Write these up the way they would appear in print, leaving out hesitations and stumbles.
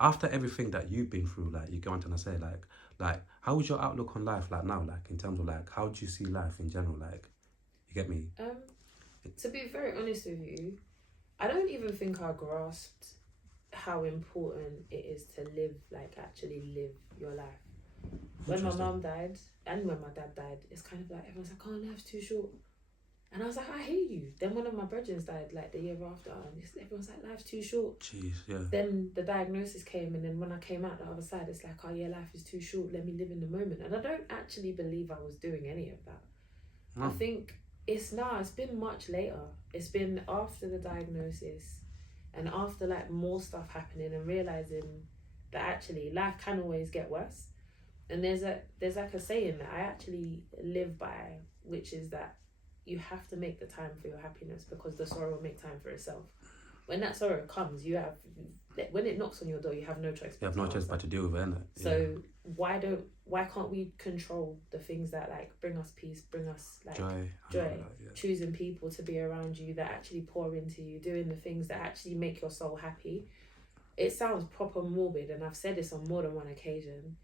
after everything that you've been through, like, you go on to say, like, how is your outlook on life, like, now, like, in terms of, like, how do you see life in general, like, you get me? To be very honest with you, I don't even think I grasped how important it is to live, like, actually live your life. When my mum died and when my dad died, it's kind of like everyone's like, oh, life's too short. And I was like, I hear you. Then one of my brothers died like the year after, and everyone's like, life's too short. Jeez, yeah. Then the diagnosis came, and then when I came out the other side, it's like, oh yeah, life is too short. Let me live in the moment. And I don't actually believe I was doing any of that. I think it's been much later. It's been after the diagnosis, and after like more stuff happening, and realizing that actually life can always get worse. And there's like a saying that I actually live by, which is that you have to make the time for your happiness, because the sorrow will make time for itself. When that sorrow comes, when it knocks on your door, you have no choice. You have no choice but to deal with it, innit? So why can't we control the things that like bring us peace, bring us like joy? Choosing people to be around you that actually pour into you, doing the things that actually make your soul happy. It sounds proper morbid, and I've said this on more than one occasion.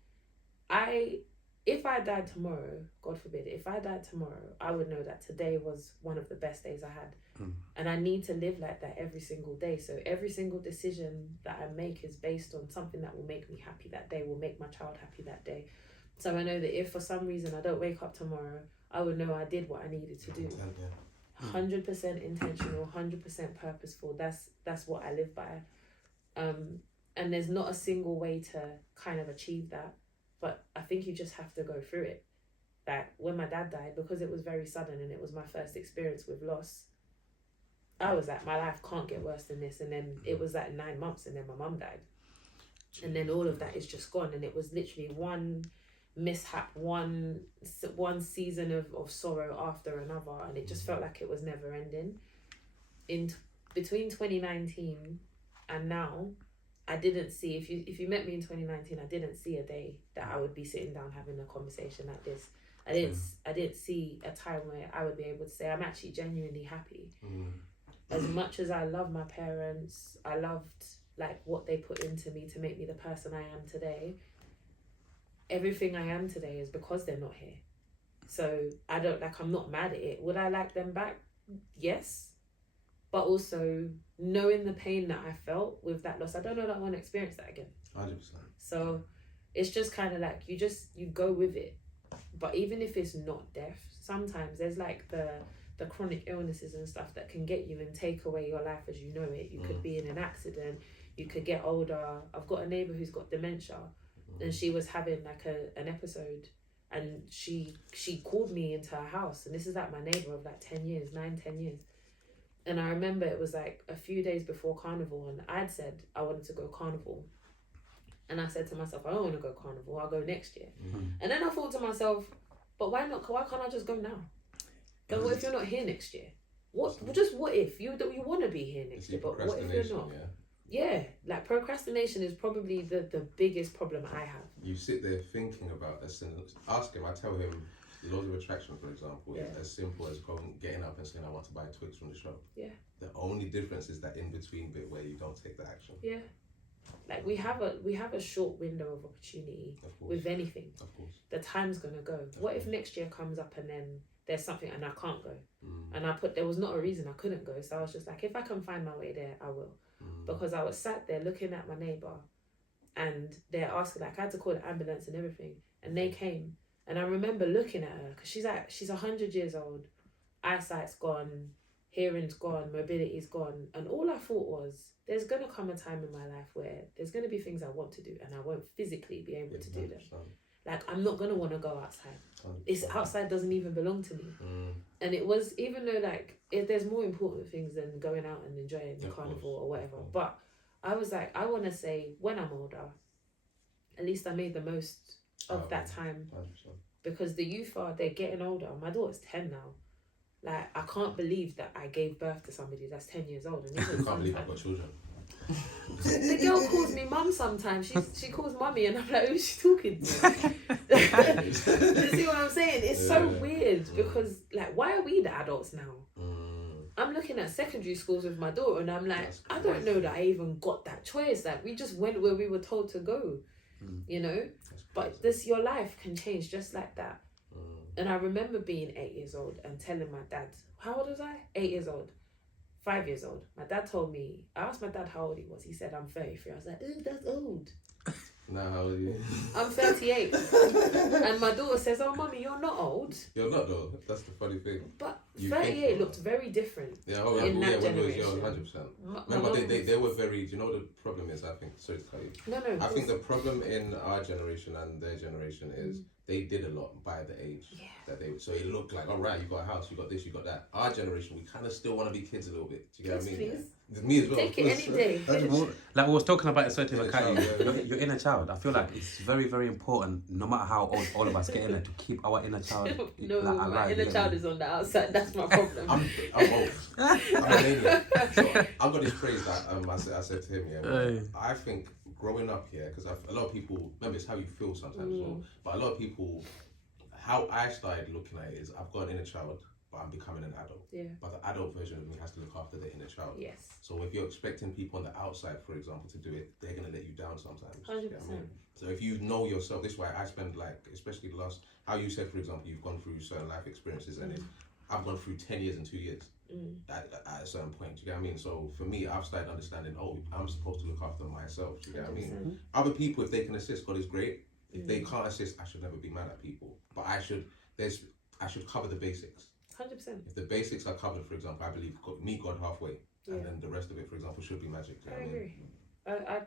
If I died tomorrow, God forbid, if I died tomorrow, I would know that today was one of the best days I had. And I need to live like that every single day. So every single decision that I make is based on something that will make me happy that day, will make my child happy that day. So I know that if for some reason I don't wake up tomorrow, I would know I did what I needed to do. 100% intentional, 100% purposeful. That's what I live by. And there's not a single way to kind of achieve that. But I think you just have to go through it. Like when my dad died, because it was very sudden and it was my first experience with loss, I was like, my life can't get worse than this. And then it was like 9 months, and then my mum died. And then all of that is just gone. And it was literally one mishap, one season of sorrow after another. And it just felt like it was never ending. Between 2019 and now, I didn't see, if you met me in 2019, I didn't see a day that I would be sitting down having a conversation like this. I didn't see a time where I would be able to say I'm actually genuinely happy. As much as I love my parents, I loved like what they put into me to make me the person I am today. Everything I am today is because they're not here. So I'm not mad at it. Would I like them back? Yes. But also knowing the pain that I felt with that loss, I don't know that I want to experience that again. 100%. So it's just kind of like you go with it. But even if it's not death, sometimes there's like the chronic illnesses and stuff that can get you and take away your life as you know it. You could be in an accident, you could get older. I've got a neighbour who's got dementia, and she was having like an episode, and she called me into her house, and this is like my neighbour of like 10 years. And I remember it was like a few days before Carnival, and I'd said I wanted to go Carnival. And I said to myself, I don't want to go Carnival, I'll go next year. And then I thought to myself, but why not? Why can't I just go now? Then what if you're not here next year? What if? You want to be here next year, but what if you're not? Yeah, like procrastination is probably the biggest problem I have. You sit there thinking about this and ask him, I tell him, the laws of attraction, for example, is as simple as getting up and saying, I want to buy Twix from the shop. Yeah. The only difference is that in-between bit where you don't take the action. Yeah. Like we have a short window of opportunity with anything. Of course. The time's gonna go. What if next year comes up and then there's something and I can't go? And there was not a reason I couldn't go. So I was just like, if I can find my way there, I will. Because I was sat there looking at my neighbour, and they're asking, like, I had to call the ambulance and everything, and they came. And I remember looking at her, because she's 100 years old, eyesight's gone, hearing's gone, mobility's gone. And all I thought was, there's going to come a time in my life where there's going to be things I want to do and I won't physically be able to do them. Like, I'm not going to want to go outside. It's outside doesn't even belong to me. And it was, even though, like, there's more important things than going out and enjoying the carnival or whatever. But I was like, I want to say, when I'm older, at least I made the most of that time. 100%. Because the youth they're getting older. My daughter's 10 now. Like, I can't believe that I gave birth to somebody that's 10 years old. And I can't believe I've got children. The girl calls me mum sometimes. She calls mummy, and I'm like, who's she talking to? You see what I'm saying? It's so weird because, like, why are we the adults now? I'm looking at secondary schools with my daughter, and I'm like, I don't know that I even got that choice. Like, we just went where we were told to go, you know. But your life can change just like that. And I remember being 8 years old and telling my dad, how old was I? 8 years old. 5 years old. My dad told me, I asked my dad how old he was. He said, I'm 33. I was like, that's old. Now, how old are you? I'm 38. And my daughter says, oh, Mummy, you're not old. You're not, though. That's the funny thing. But 38 looked very different in that generation. 100%. Remember, they were very... Do you know what the problem is, I think? Sorry to cut you. No. I think the problem in our generation and their generation is they did a lot by the age that they... So it looked like, all right, you got a house, you got this, you got that. Our generation, we kind of still want to be kids a little bit. Do you get what I mean? Please. Me as well. Take it any day. Like we was talking about it, certain your inner child. I feel like it's very, very important, no matter how old all of us get in there, to keep our inner child my alive. inner child is on the outside. That's my problem. I'm old. I'm a maniac. So I've got this phrase that I said to him, I think growing up here, because a lot of people, remember, it's how you feel sometimes as well, but a lot of people, how I started looking at it is, I've got an inner child, but I'm becoming an adult. Yeah. But the adult version of me has to look after the inner child. Yes. So if you're expecting people on the outside, for example, to do it, they're going to let you down sometimes. 100%. You know what I mean? So if you know yourself, this is why I spend, like, especially the last, how you said, for example, you've gone through certain life experiences, and I've gone through 10 years and 2 years at a certain point. Do you get what I mean? So for me, I've started understanding, I'm supposed to look after myself. Do you get what I mean? Other people, if they can assist, God is great. If they can't assist, I should never be mad at people. But I should cover the basics. 100%. If the basics are covered, for example, I believe meet God halfway, and then the rest of it, for example, should be magic. I agree. I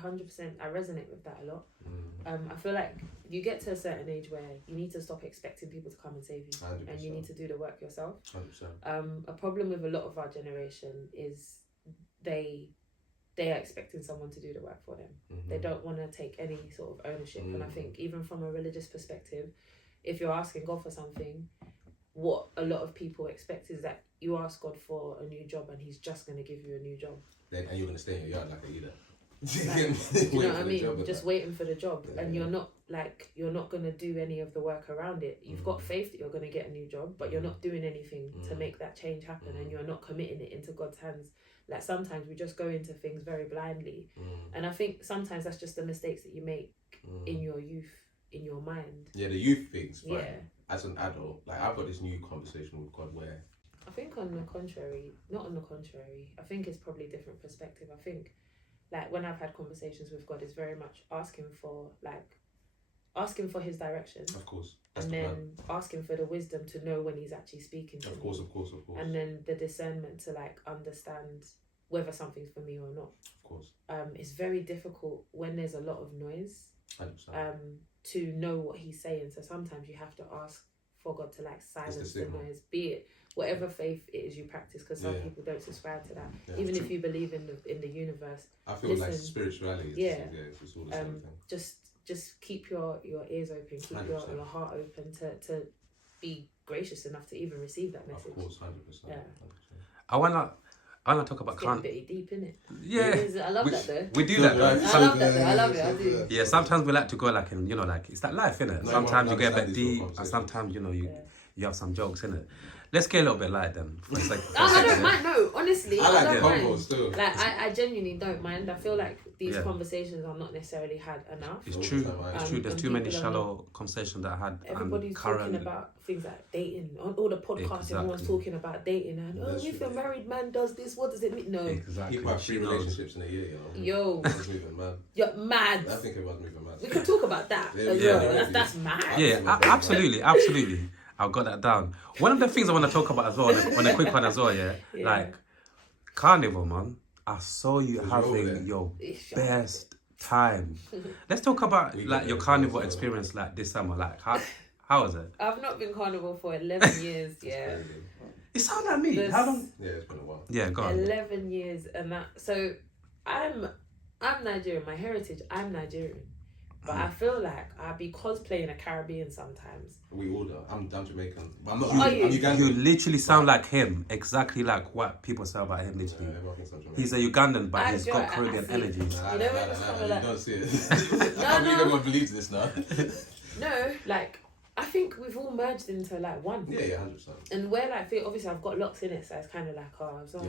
100%. I resonate with that a lot. I feel like you get to a certain age where you need to stop expecting people to come and save you, 100%. and you need to do the work yourself. 100%. A problem with a lot of our generation is they are expecting someone to do the work for them. They don't want to take any sort of ownership. And I think even from a religious perspective, if you're asking God for something, what a lot of people expect is that you ask God for a new job and he's just going to give you a new job. And you're going to stay in your yard like a leader. Do you know what I mean? Just waiting for the job. And you're not going to do any of the work around it. You've got faith that you're going to get a new job, but you're not doing anything to make that change happen, and you're not committing it into God's hands. Like, sometimes we just go into things very blindly. And I think sometimes that's just the mistakes that you make in your youth, in your mind. Yeah, the youth things. Yeah. As an adult, like, I've got this new conversation with God where I think not on the contrary, I think it's probably a different perspective. I think, like, when I've had conversations with God, it's very much asking for his direction. Of course. And then asking for the wisdom to know when he's actually speaking to me. Of course. And then the discernment to, like, understand whether something's for me or not. Of course. It's very difficult when there's a lot of noise 100%. To know what he's saying. So sometimes you have to ask for God to, like, silence the noise, be it whatever faith it is you practice, because some people don't subscribe to that. Even if you believe in the universe, I feel like spirituality is it's all the same thing. Just keep your ears open, keep your heart open to be gracious enough to even receive that message. Of course, 100%. Yeah. 100%. I want to talk about it's getting deep, innit? Yeah. I love that though. We do that though. I love that though. I love it. I do. Yeah, sometimes we like to go like in, you know, like, it's that life, innit? Sometimes you get a bit deep, and sometimes, you know, you have some jokes, innit? Let's get a little bit light then. For a second. I don't mind. No, honestly, I like don't the mind. combos too. Like, I genuinely don't mind. I feel like these conversations are not necessarily had enough. It's true. It's true. There's too many shallow conversations that I had. Everybody's talking about things like dating. On all the podcasts, everyone's talking about dating. And if a married man does this, what does it mean? No. Exactly. People have 3 relationships in a year, you know. Yo. Everyone's moving mad. You're mad. I think everyone's moving mad. We can talk about that as well. That's mad. Yeah, absolutely. I've got that down. One of the things I want to talk about as well, on a quick one as well, like, Carnival, man. I saw you having your best time. Let's talk about, like, your Carnival experience, like, this summer. Like, how was it? I've not been Carnival for 11 years, yeah. It sounds like me. How long? Yeah, it's been a while. Yeah, go on. 11 years, and that. So, I'm Nigerian. My heritage, I'm Nigerian. But I feel like I be cosplaying a Caribbean sometimes. We all do. I'm Jamaican. But I'm not. You? I'm Ugandan. You literally sound like him, exactly like what people say about him. Literally, he's a Ugandan, but he's got Caribbean energy. You know when it's kind of like, you don't see it. I can't believe everyone believes this now. No, like, I think we've all merged into like one. Yeah, 100%. And we're like, obviously I've got locks in it, so it's kind of like, oh, so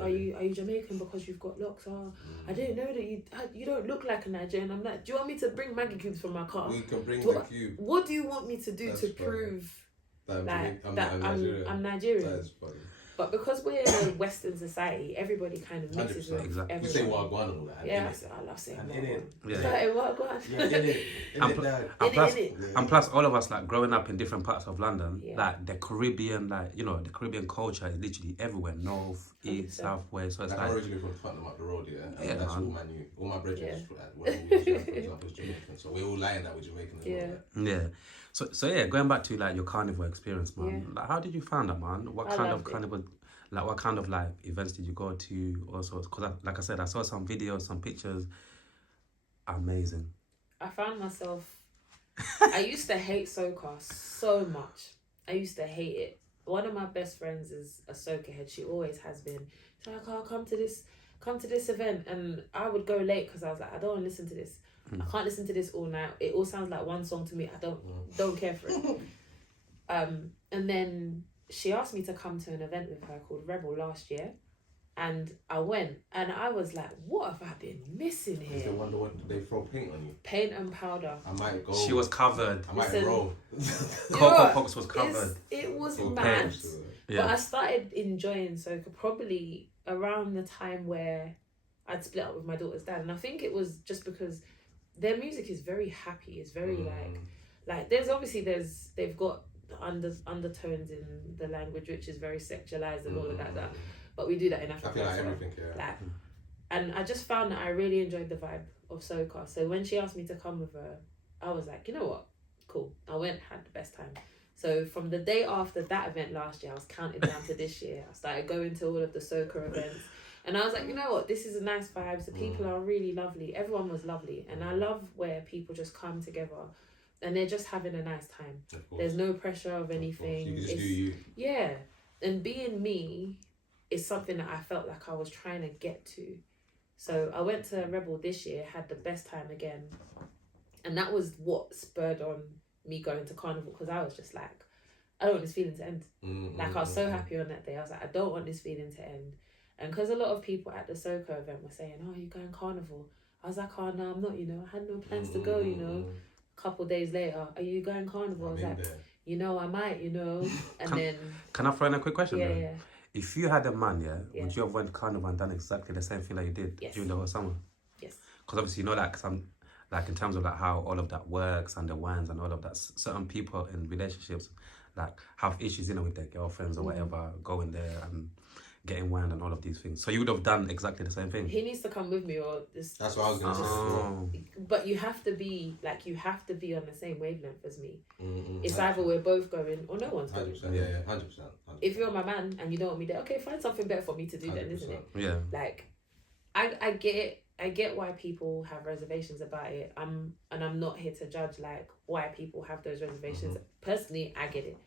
are you Jamaican because you've got locks? Oh, I didn't know that you don't look like a Nigerian. I'm like, do you want me to bring Maggie cubes from my car? We can bring the cube. What do you want me to do to prove that I'm Nigerian? That is funny. But because we're in a Western society, everybody kind of mixes with everyone. You say Wagwan and all that. Yeah, I love saying Wagwan. And plus, all of us, like, growing up in different parts of London, like, the Caribbean, like, you know, the Caribbean culture is literally everywhere. North, east, south, west. So it's like... I'm originally from Tottenham up the road, yeah. And that's all man knew. All my brethren, when we was young, for example, was Jamaican. So we're all lying that we're Jamaican as well. Yeah. So yeah, going back to like your carnival experience, man. Like, how did you find that, man? What kind of carnival, like what kind of like events did you go to? Also, because like I said, I saw some videos, some pictures. Amazing. I found myself. I used to hate soca so much. I used to hate it. One of my best friends is a soca head. She always has been. She's like, "Oh, come to this event," and I would go late because I was like, I don't want to listen to this. I can't listen to this all night. It all sounds like one song to me. I don't care for it. And then she asked me to come to an event with her called Rebel last year, and I went, and I was like, what have I been missing here? Is the wonder what they throw paint on you? Paint and powder. I might go. She was covered. I might roll. Coco Popz was covered. It was mad. But I started enjoying soca probably around the time where I'd split up with my daughter's dad, and I think it was just because their music is very happy. It's very like they've got undertones in the language which is very sexualized and all of that. But we do that in Africa. I feel like everything, yeah. And I just found that I really enjoyed the vibe of soca. So when she asked me to come with her, I was like, you know what, cool. I went, had the best time. So from the day after that event last year, I was counting down to this year. I started going to all of the soca events. And I was like, you know what, this is a nice vibe. The people are really lovely. Everyone was lovely. And I love where people just come together and they're just having a nice time. There's no pressure of anything. You can just do you. Yeah. And being me is something that I felt like I was trying to get to. So I went to Rebel this year, had the best time again. And that was what spurred on me going to Carnival, because I was just like, I don't want this feeling to end. I was so happy on that day. I was like, I don't want this feeling to end. And because a lot of people at the soca event were saying, oh, you're going Carnival. I was like, oh, no, I'm not, I had no plans to go, A couple of days later, are you going Carnival? I was like, I might, And then... Can I throw in a quick question? Yeah. If you had a man, would you have went Carnival and done exactly the same thing that you did during the whole summer? Yes. Because obviously, like in terms of like how all of that works and the wines and all of that, certain people in relationships like have issues, with their girlfriends or whatever, going there and getting wine and all of these things. So you would have done exactly the same thing. He needs to come with me, or this. That's what I was gonna say. But you have to be on the same wavelength as me. It's either we're both going or no one's going. 100%. Yeah, 100%. If you're my man and you don't want me there, okay, find something better for me to do then, isn't it? Yeah. Like, I get it. I get why people have reservations about it. I'm not here to judge like why people have those reservations. Personally, I get it.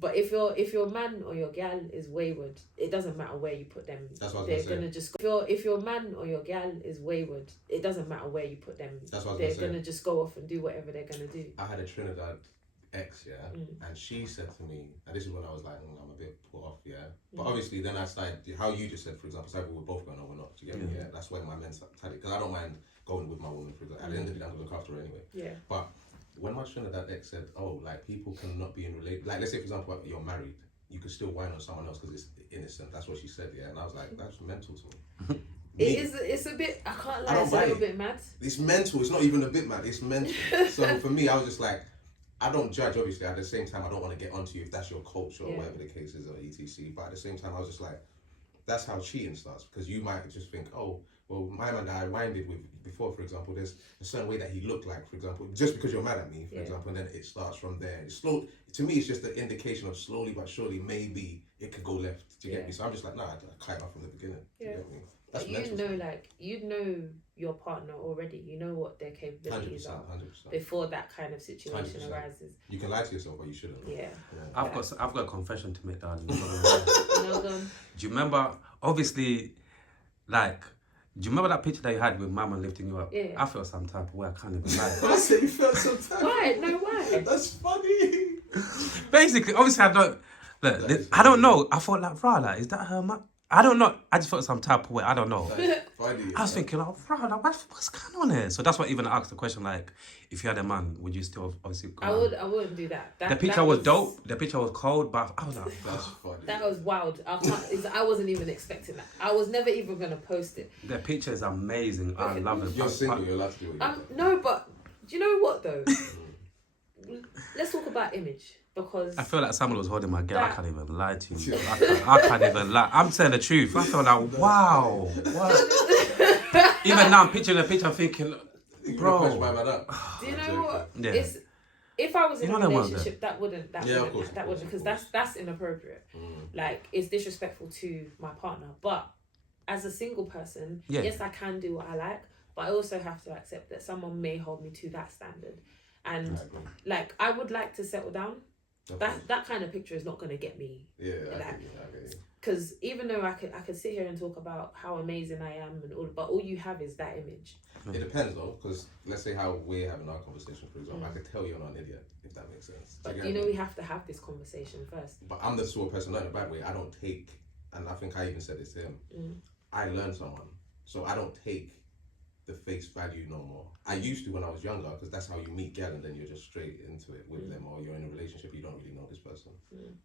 But if your man or your gal is wayward, it doesn't matter where you put them. That's what I was gonna just go. If your man or your gal is wayward, it doesn't matter where you put them. That's what they're gonna just go off and do whatever they're gonna do. I had a Trinidad ex, and she said to me, and this is when I was like, I'm a bit put off, But obviously, then I started how you just said, for example, so we're both going, we're not together, That's where my mentality, because I don't mind going with my woman, for example. At the end of the day, I'm gonna look after her anyway. Yeah. But when my Trinidad ex said, oh, like people cannot be in relation, like let's say for example you're married, you could still whine on someone else because it's innocent. That's what she said, and I was like, that's mental to me. It's a bit, I can't lie, it's a little bit mad. It's mental, it's not even a bit mad, it's mental. So for me, I was just like, I don't judge, obviously. At the same time, I don't want to get onto you if that's your culture or whatever the case is, or etc. But at the same time, I was just like, that's how cheating starts, because you might just think, oh, well, my man that I minded with before, for example, there's a certain way that he looked like, for example, just because you're mad at me, for example, and then it starts from there. It's slow. To me, it's just the indication of slowly but surely, maybe it could go left. Do you get me? So I'm just like, nah, I cut it off from the beginning. Do you get me? That's you know your partner already. You know what their capabilities 100%, are 100%. before that kind of situation 100%. arises. You can lie to yourself, but you shouldn't. Yeah. I've got a confession to make, darling. No, Do you remember? Obviously, like Do you remember that picture that you had with Mama lifting you up? Yeah. I felt some type of way. I can't even lie. I said you felt some time. Why? No, why? That's funny. Basically, obviously, I don't. Look, I don't know. I thought like, rah, like, is that her mum? I don't know. I just felt some type of way. I don't know. That's funny. I was thinking, like, rah, like, what's going on here? So that's why even I asked the question, like, if you had a man, would you still obviously go on? I wouldn't do that. The picture was dope. The picture was cold, but I was like, That's funny. That was wild. I wasn't even expecting that. I was never even gonna post it. the picture is amazing. I love it. You're single. You're allowed to do it. No, but do you know what though? Let's talk about image because I feel like someone was holding my girl. I can't even lie to you. I can't even lie. I'm saying the truth. I feel like, wow. What? Even now, I'm picturing the picture, I'm thinking, bro. Do you know what? Yeah. If I was in a know relationship, that wouldn't course, because that's inappropriate. Like it's disrespectful to my partner. But as a single person, yes, I can do what I like, but I also have to accept that someone may hold me to that standard. And like I would like to settle down. That kind of picture is not going to get me. Yeah, because even though I could sit here and talk about how amazing I am and all, but all you have is that image. It depends though, because let's say how we're having our conversation, for example, I could tell you're not an idiot, if that makes sense. But you know, we have to have this conversation first. But I'm the sort of person, not in a bad way, I don't take, and I think I even said this to him, I learn someone, so I don't take the face value no more. I used to when I was younger, because that's how you meet girl and then you're just straight into it with them, or you're in a relationship, you don't really know this person.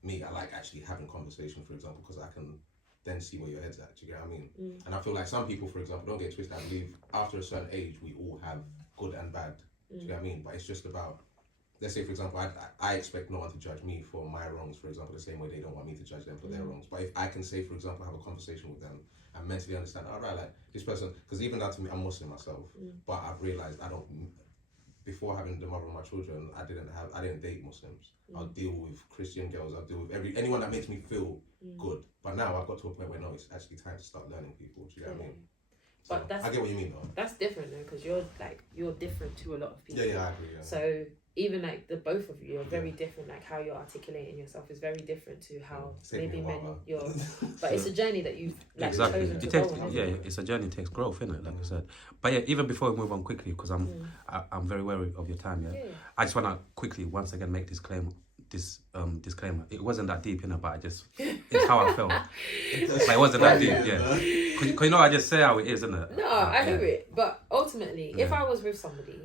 Me, I like actually having conversation, for example, because I can then see where your head's at. Do you get what I mean? And I feel like some people, for example, don't get twisted, I believe after a certain age, we all have good and bad. Do you get what I mean? But it's just about, let's say, for example, I expect no one to judge me for my wrongs, for example, the same way they don't want me to judge them for their wrongs. But if I can say, for example, have a conversation with them and mentally understand, all right, like this person, because even that to me, I'm Muslim myself, but I've realized before having the mother of my children, I didn't date Muslims. I'll deal with Christian girls, I'll deal with anyone that makes me feel good. But now I've got to a point where no, it's actually time to start learning people. Do you get what I mean? So, but I get what you mean though. That's different though, because you're different to a lot of people. Yeah, I agree. Yeah. So even like the both of you are very different. Like how you're articulating yourself is very different to how maybe men you're. But it's a journey that you've chosen to go on. Yeah, it's a journey. It takes growth, isn't it? Like I said. But yeah, even before we move on quickly, because I'm very wary of your time. Yeah. I just want to quickly once again make disclaimer. It wasn't that deep, but it's how I felt. Like, it wasn't that deep, Because you know, I just say how it is, isn't it? No, I hear it. But ultimately, if I was with somebody,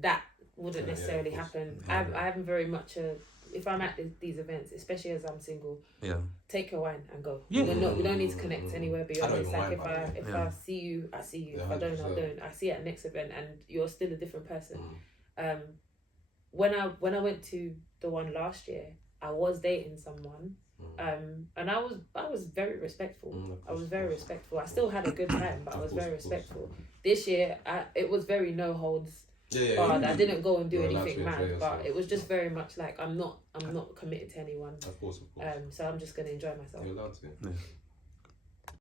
that wouldn't necessarily happen. I haven't very much if I'm at these events, especially as I'm single, take your wine and go. We don't need to connect anywhere beyond this. Like if I see you, I see you. If I don't, I don't. I see you at next event and you're still a different person. When I went to the one last year, I was dating someone, and I was very respectful. I was very respectful. I still had a good time, but I was very respectful. This year, it was very no holds. I didn't go and do anything mad, but it was just very much like I'm not committed to anyone. Of course. So I'm just gonna enjoy myself. You're allowed to.